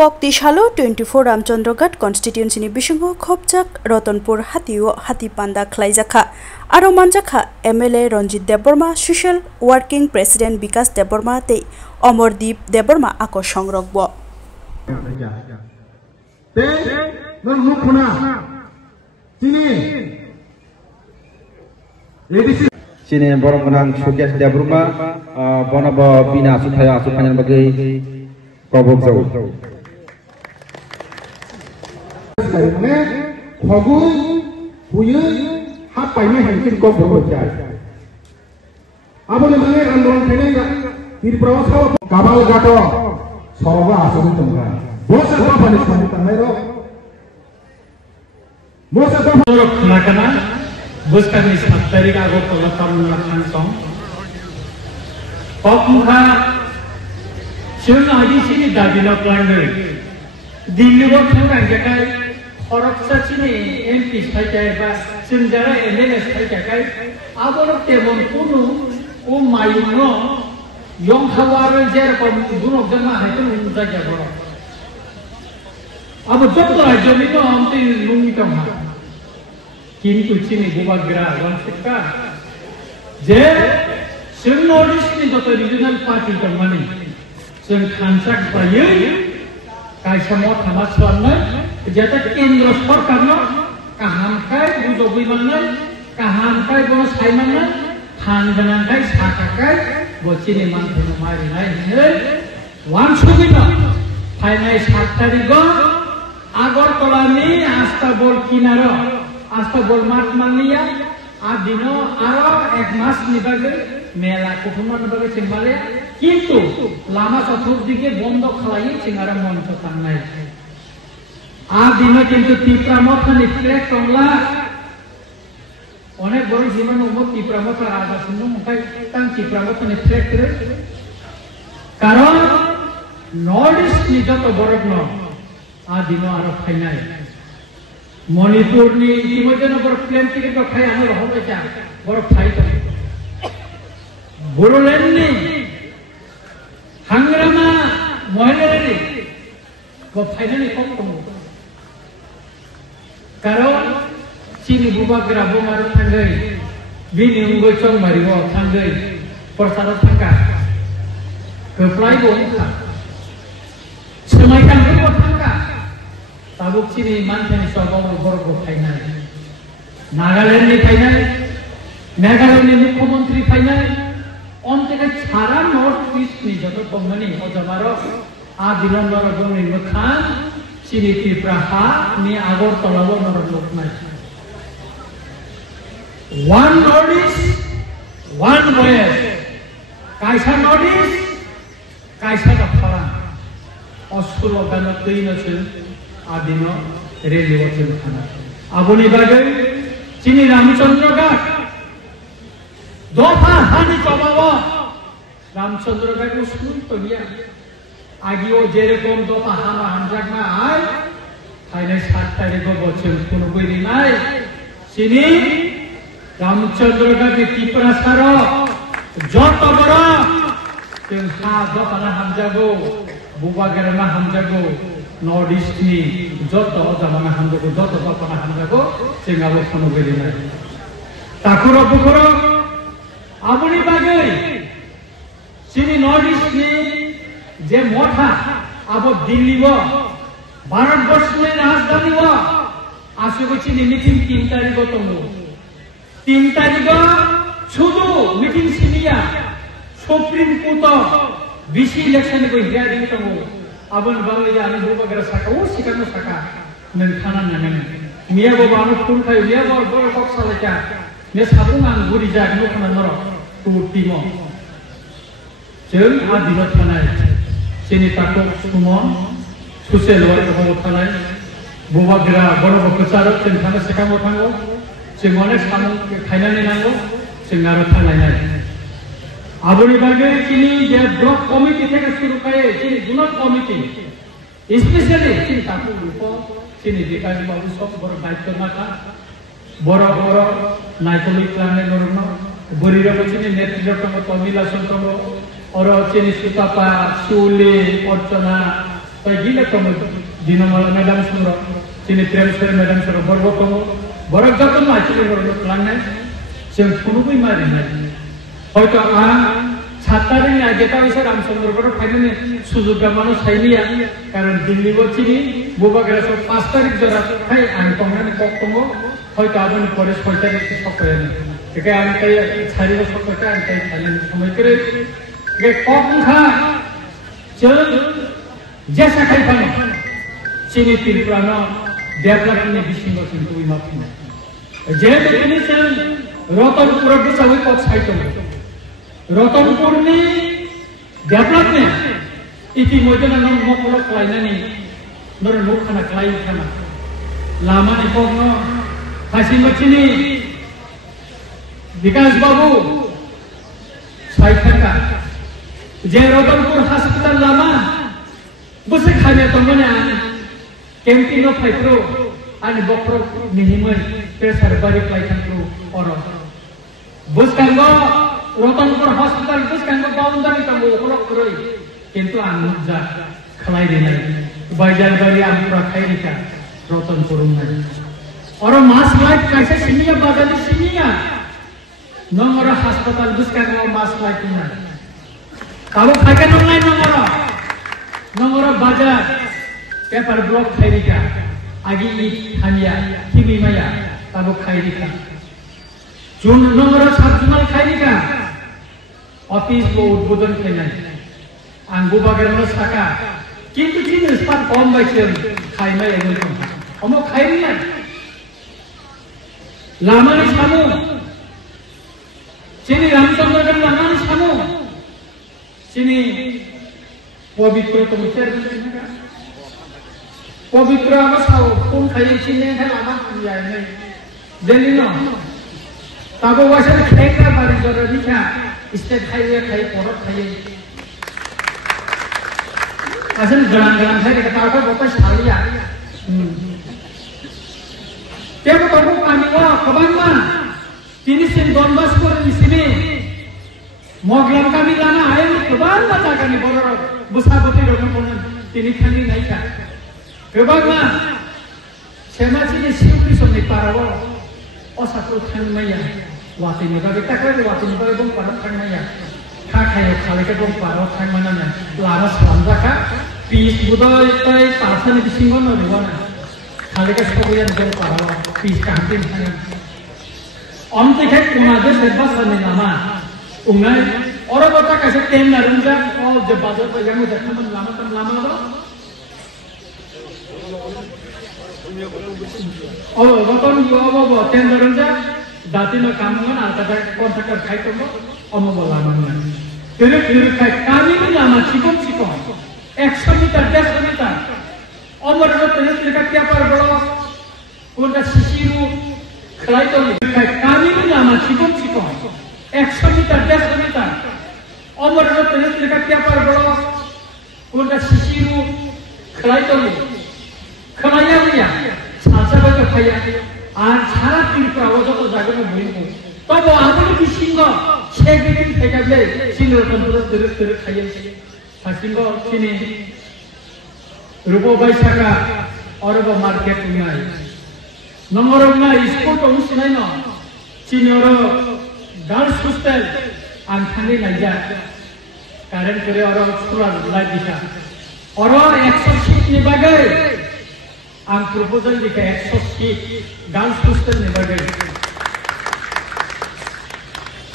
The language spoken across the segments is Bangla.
কক্তি সালো 24 রামচন্দ্রঘাট কনস্টিটিউয়েন্সিनि बिशुंगो खबजाक रतनपुर हातिओ हातिपान्दा खलाइजाखा आरो मानजाखा MLA Ranjit Debbarma social working president Vikas Debbarma ते अमरदीप देबबर्मा आको संरक्षब Sini borong menang Sukyas Debruma bonabo bina supaya asupannya bagi kobok jauh. Karena hogu punya apa ini hancur kobok jauh. Apa namanya andolan ini enggak di perawat kabal gato sorga asal tengah. Bos apa panis panis tengah itu? Bos apa? Nakana bukan di satari kago pelatam lakukan song. Pokoknya cuma aja sini dari lakukan Dili waktu orang jagai orang sini MP saja bas senjata MLA saja kai. Abang teman punu mayuno yang khawaran jar pembunuh jemaah itu mudah jago. Abang jatuh aja itu amti lungi kamar. কিন্তু চিনি গোবাগ্রা লঞ্চকা যে जों नर्थ इस्टनि যত রিজিনাল पार्टी दं माने जों कन्ट्राक्ट बायो कायसामाव थामा खालामनाय जेता केन्द्र सरकारनो काहामखाय बुजबि मोननाय काहामखाय बन सायमाननाय थान गोनांखाय साखाखाय बचिनि मानथायनो मारिनाय नै वानसुगिनो फायनाय 7 तारिखआव आगरतलानि आस्ताबल किनारो Astabol mat mania, adino aro ek mas nibagai mela kutuman nibagai cengmale, kintu lama satu dike bondo khalai cengara monco tanai. Adino kintu tipramot hani flek tongla, onek borong zaman umur tipramot ada sunu mukai tang tipramot hani flek tere. Karon nordis ni jato borok no, adino aro khainai. Manipur ni itimodya na borok plan kiri ko kaya ano raho baca borok thai to Bodoland ni hangrama mohelere ni ko thai na ni kom kom karon sini bubagra bomar thangai bini unggo chong marigo thangai persara thangka keplai bongka semaikan ko thangka Tabuk sini mantan sobat borgo final. Nagaland ni final, Nagaland ni Mukhyamantri final. Onte ka chara North East ni jato company ojamaro adinon baro goni mukhan sini Tripraha ni Agartala baro loknai. One Northeast, one West. Kaisa Northeast, kaisa Dapara. Oslo ganat tuina chil. Adino railway वचन खाना अबुनी बागे चिनी रामचंद्रघाट दोफा हानि कमावा रामचंद्रघाट को सुन तो दिया आगे वो जेरे कोम दोफा हामा हमजाक में आए थाईने 7 तारीख को वचन कुनो कोई नहीं आए चिनी रामचंद्रघाट की प्रसारो जोत बड़ा तेंहा दोफा ना हमजागो बुबागेर ना हमजागो North East ni joto jamana handago joto bapana handago singabo kono bedina takuro bukuro abuni bagai sini North East ni je motha abo Delhi wo Bharatborsh ni rajdhani wo asiko chini meeting 3 tarikh tomo 3 tarikh chudu meeting sinia Supreme Court BC election ko hearing tomo Abang bangla jani buka gara saka, sikano saka, nengkana nenen. Mia bawa anu pun kayu dia bawa bawa kok salaja. Mia sabungan guri jag nu kana noro tu timo. Jeng adinot kanai. Sini takut sumon, susah luar kamu kanai. Buka gara bawa bawa kesarut nengkana sekamu tango. Semuanya kamu kainan nenango, sengarot kanai nai. Abuni bagai kini je blok komiti থেকে শুরু করে চিনি গুণক কমিটি স্পেশালি চিনি তাকু উপ চিনি বিকাশ বাবু সব বড় দায়িত্ব নাকা বড় বড় নাইকলিক প্ল্যানে নরম বরির চিনি নেতৃত্ব তমিলা সন্তম অর চিনি সুতাপা সুলে অর্চনা Saya gila kamu dinamala Madam Suro, sini transfer Madam Suro borbo kamu, borok jatuh macam ni borok pelangai, saya pun pun mari mari. Hoi tu ছাত্র নি আগে তা এসে রামচন্দ্র বড় ফাইনালে সুযোগ গামানো চাইলি কারণ দিল্লি বচিনি বুবাগেরা সব 5 তারিখ ধরা খাই আমি কমনে কক্তম হয়তো আপনি পরে 6 তারিখ সকালে একে আমি তাই ছাড়িব সকালে আমি তাই খালি সময় করে একে কখা চল জেসা খাই পানি চিনি ত্রিপুরানো ডেভেলপমেন্ট বিশিঙ্গ কিন্তু ওই মাপি না যে তিনি চল রতনপুর বিসাউই পথ ছাইতো Rotonpur ni development ইতিমধ্যে নন মকলক লাইনানি নর মুখানা ক্লাই খানা লামানি পগ্ন হাসিমচিনি বিকাশ বাবু সাইথাকা যে রতনপুর হাসপাতাল লামা বসে খানে তমনে ক্যাম্পিনো ফাইপ্রো আনি বক্র নিহিমই প্রেসার বাড়ি ক্লাইথানপ্রো or বুঝকাঙ্গ Rotonpur hospital bus kan ko boundary kamu ukolok kuroi kintu anu ja khalai dina bajar bari ampura khairika Rotonpur ngai oro mass life kaise siniya badali siniya nomor hospital bus kan ko mass life na kamu khake nongai nomor bajar paper block khairika agi i hania kimi maya kamu khairika jun nomor sabjunal khairika office को उद्बोधन खेलनाय आं बुबागेरनो साका किन्तु जिनिस पार कम बायसों खायनाय एगोन अमो खायनाय लामानि सामु सिनि रामचंद्रगढ़ लामानि सामु सिनि पवित्र तमसेर पवित्र आसाव कोन खाय सिने है लामा खायनाय देलिनो ताबो वासर खेका बारि जरनिखा State highway khai porot khai asan galang khai kata apa bapak salia tebo kamu kami wa kaban ma tini sen Donbas ko di sini moglam kami lana ayam kaban ma ta kami bororo busaboti rokan ponan tini khani nai ka kaban ma semachi ni siupi somni parawo osatu khan maya Watini bagi takkan watini bagi bom parot kan maya, kakak kali ke bom parot kan mana nih, laras selamba kak, pis budaya tay tasan di singgon nol mana, kali ke sekolah bom parot, pis kantin kan, om tiket kumaja sebab sana nama, ungai, orang kota kasih tem narunja, oh jebazar yang udah teman lama loh, oh betul juga tem narunja. Dati no kamungan alta kontraktor khai tomo omo bolaman Dere khai kami ni lama cikon 100 meter 100 meter omor ro tere ka kya par bolo konta sisiru khai tomo khai kami ni lama cikon 100 meter 100 meter omor ro tere ka kya par bolo konta sisiru khai tomo khalaya niya salsa ba khaya আর সারা ত্রিপুরা যত জায়গায় বইব তবে আমাদের বিশিঙ্গ সেদিন থেকে যে সিংহতন্ত্র তরে তরে খাইয়েছে সিংহ চিনি রূপবাই শাখা অরব মার্কেট নাই নম্বর নাই স্কুল তো মুসিনাই ন চিনির গার্লস হোস্টেল আনখানি নাইজা কারেন্ট করে অর স্কুল লাইট দিশা অর 100 সিট নিবাগে आं प्रपोजल लिखा 100 सीट गर्ल्स हॉस्टल ने बगे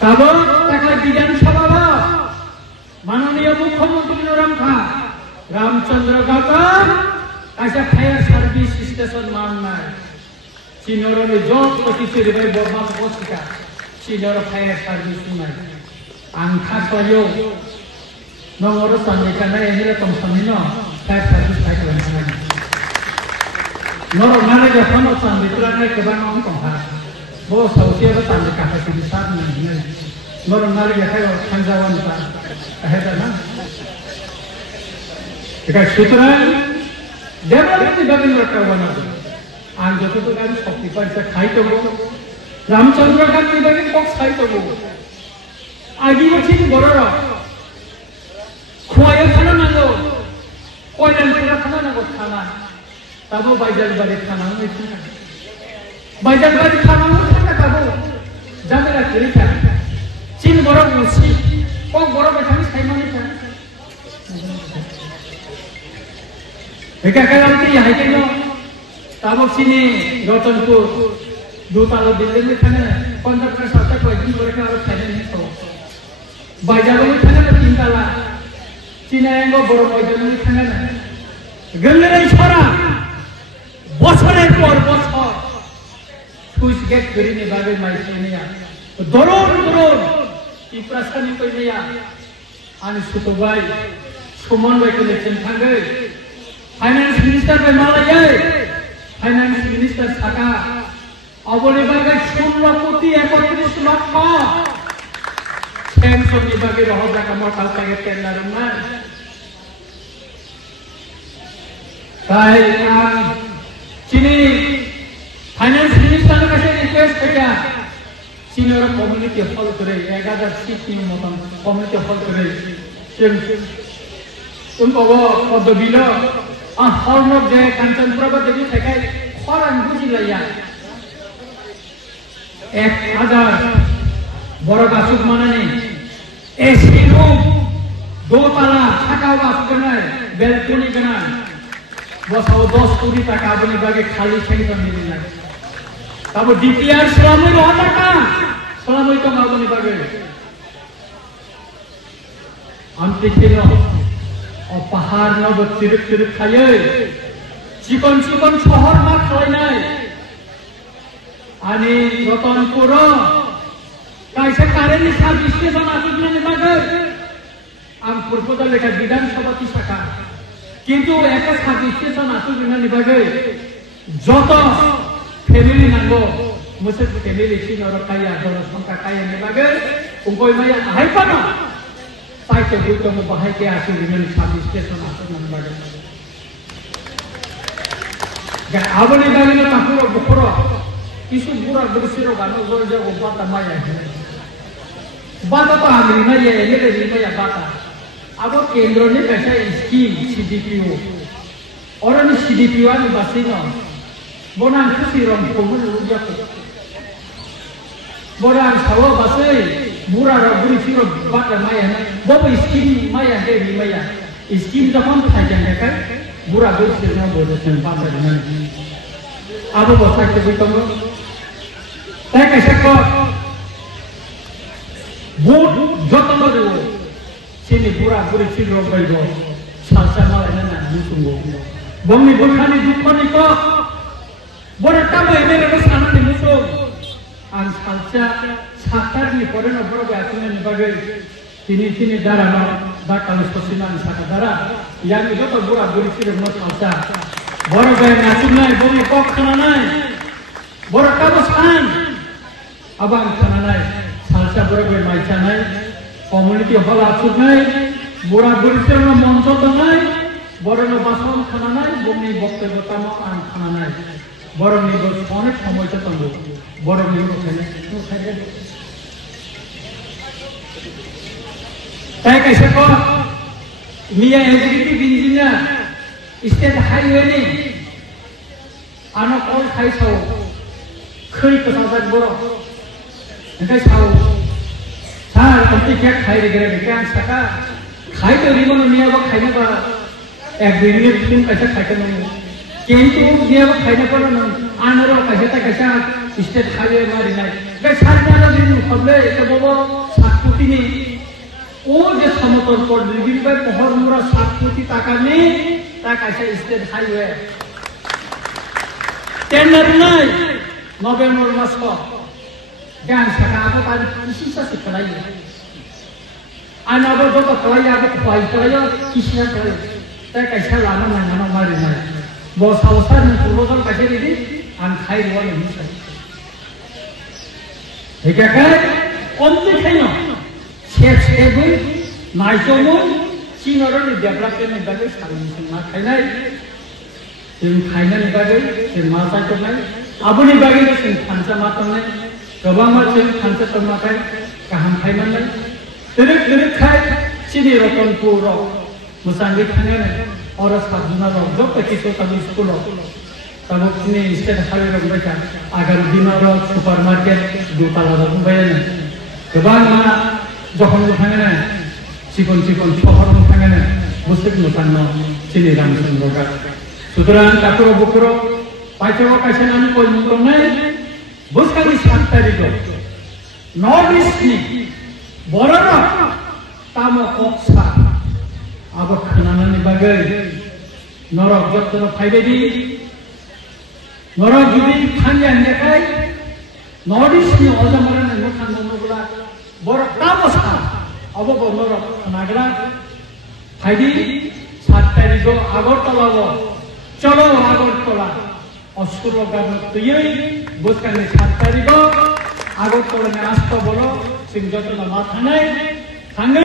तब तक विधानसभा माननीय मुख्यमंत्री रामचंद्र काका ऐसा फायर सर्विस स्टेशन मानना चिनोर में जॉब ऑफिसर भाई बर्मा पोस्टिका चिनोर फायर सर्विस में आं खासवायो नंबर संदेशा ना ये तुम समझो फायर सर्विस का करना Nor mana je sama sambil terangnya ke bang om kongha, bo sosial betul dekat hati besar ni. Nor mana je kayak kanjawan besar, ada na. Jika sutra, dia berarti bagi mereka wana. Anda tu kan seperti pada khai tu, Ramchandra kan bagi kok khai tu. Agi macam bororo, kuaya sana nalo, कयलानपुरा थांनांगौ थाङा दाबो बायजालबारि थांनांगौ थाङा बायजालबारि थांनांगौ थाङा दाबो जामेला गैया चिन बर' मुसि कक बर' बायसानि सायमानि थाङा बेखायनो हायकेनो दाबो चिनि रतनपुर दुताला बिल्डिंनि थाङो कन्ट्राक्टर सावता कयदिन बरेखा आरो फाइनान्स खौ बायजालनि थाङो तिनताला चिनायंगो बर' बायजालनि थाङो गोरलै सरा বছরের পর বছর সুইচ গেট করিনি বাগে মাইসিনিয়া দরুন দরুন ইপ্রাসানি কইনিয়া আনি সুতবাই সুমন বাইকে লেছেন থাঙ্গে ফাইনান্স মিনিস্টার বাই মালায়ে ফাইনান্স মিনিস্টার সাকা অবনি বাগে 16 কোটি 31 লক্ষ স্যাংশন বিভাগে রহজা কামর কালকাগে টেন্ডার না তাই Sini finance minister ka se request kaya senior community hall kare 1000 seat ni motan community hall kare sim unko wo podobilo a hall no je kanchanpura ba debi thekai khoran buji laya 1000 boro gasuk manani AC room do tala thaka gasuk kana balcony kana বসাও 10 কোটি টাকা আপনি বাগে খালি সেন্টার মিলি না তারপর ডিপিআর সালামই রহ টাকা সালামই তো আপনি বাগে আমতে ছিল ও পাহাড় নব চিরক চিরক খাইয়ে চিকন চিকন শহর মা খাই নাই আনি রতনপুর কাইসে কারেন্ট সার্ভিস স্টেশন আসুক না বাগে আম প্রপোজাল লেখা বিধানসভা কি শাখা কিন্তু একটা সার্ভিস স্টেশন আসুক না নিবাগে যত ফ্যামিলি নাঙ্গো মুসে ফ্যামিলি সিনর কাইয়া জনসংখ্যা কাইয়া নিবাগে উঙ্কই মাইয়া হাইপা না তাইতে বুইতম বাহাইকে আসুক না সার্ভিস স্টেশন আসুক না নিবাগে গা আবনি বাগে না পুরো পুরো কিছু পুরো দৃশ্যের গানো জল যে ওপাতা মাইয়া বাতা তো আমি মাইয়া এলে মাইয়া বাতা अब केंद्र ने कैसा स्कीम CDPO और ने CDPO ने बसिनो बोना खुशी रंग कोमल रुजिया को बोना सावा बसे बुरा रबुरी फिरो बात माया है वो स्कीम माया है भी माया स्कीम तो हम था जाने का बुरा बुरी फिर ना बोले सन पाप करना अब बसा के भी तुम तय कैसे को वोट जो तुम दो Sini pura-pura ciro bayo, salsa malah nana musuh. Bongi bukan itu koniko, boleh tambah ini harus anak di musuh. An salsa sakar ni koren obor beatunya ni bagai sini darah no, bakal sosinan sakar darah. Yang itu tu pura-pura ciro mas salsa. Boleh gaya nasib nai, bongi kok sana nai, boleh kamu san, abang sana nai, salsa boleh gaya macam nai. Community hall আসুক নাই বুড়া বুড়িদের মঞ্চ তো নাই বড় বাসন খানা নাই বমি বক্তব্যতাম আন খানা নাই বড় নির্ভর অনেক সময়টা তঙ্গ বড় নির্ভর তাই कैसे को मिया एग्जीक्यूटिव इंजीनियर स्टेट हाईवे नि आनो कल खाइसाव खै कसाजाक बड़ ओंखाय साव हाँ कम्पनी क्या खाई रहे हैं क्या सका खाई तो रिबन निया वो खाने पर एक बिजली फिल्म कैसे खाते नहीं किंतु निया वो खाने पर ना आनरो कैसे स्टेट खाई मारी नहीं वे सारे वाला दिन खबले तो वो सातपुती ने वो जो समतल पर दिल्ली पे बहुत मुरा सातपुती ताका नहीं ताका ऐसे स्टेट खाई हुए टेंडर नहीं नवंबर मास को Jangan sekarang tadi kisah sekelai. Anak berdua sekelai ada kuai kelai kisah kelai. Tapi kisah lama mana mari mari. Bos hausan turun kasih ini an khai dua ini. Jika kan, onti kena. Siap stable, naikkan, sinoran di development ni bagai saling senang kena. Sem kena ni bagai, sem masa kena. Abu ni bagai sem kansa mata ni. गोबां मानसि खानसे समाथाय गाहाम थायमानलाय दोरोक दोरोक खाय सिनि रतनपुराव मोसाङै थाङो और साधुना लोग जो किसी तब स्कूल तब अपनी स्टेट हाईवे रोड बैठा अगर दिनों सुपर मार्केट दूताला रोड बैठे गोबां जखन थांगे चिकन चिकन शहर थांगे बुस्थु नुथानो चिनि रामचंद्र गार सुतरां काकुरो बुकुरो पाइचो कैसे नाम कोई मुंगने बुस्कानी 7 तारिख नॉर्थ ईस्ट नि बरना तामो कोक्सा अब खानानि बागै नरक जत्तनो फाइबेदि नरक जुदि खानया नेखाय नॉर्थ ईस्ट नि अजमरने नुथान नबला बर तामसा अब नरक खानाग्रा फाइदि 7 तारिख आगरतला चलो आगरतला अस्कुर गाबो तुयै बुस्कानि 7 तारिख आगरतला में आस्था बोलो सिंह जत्तनो मा थानाय थांगोन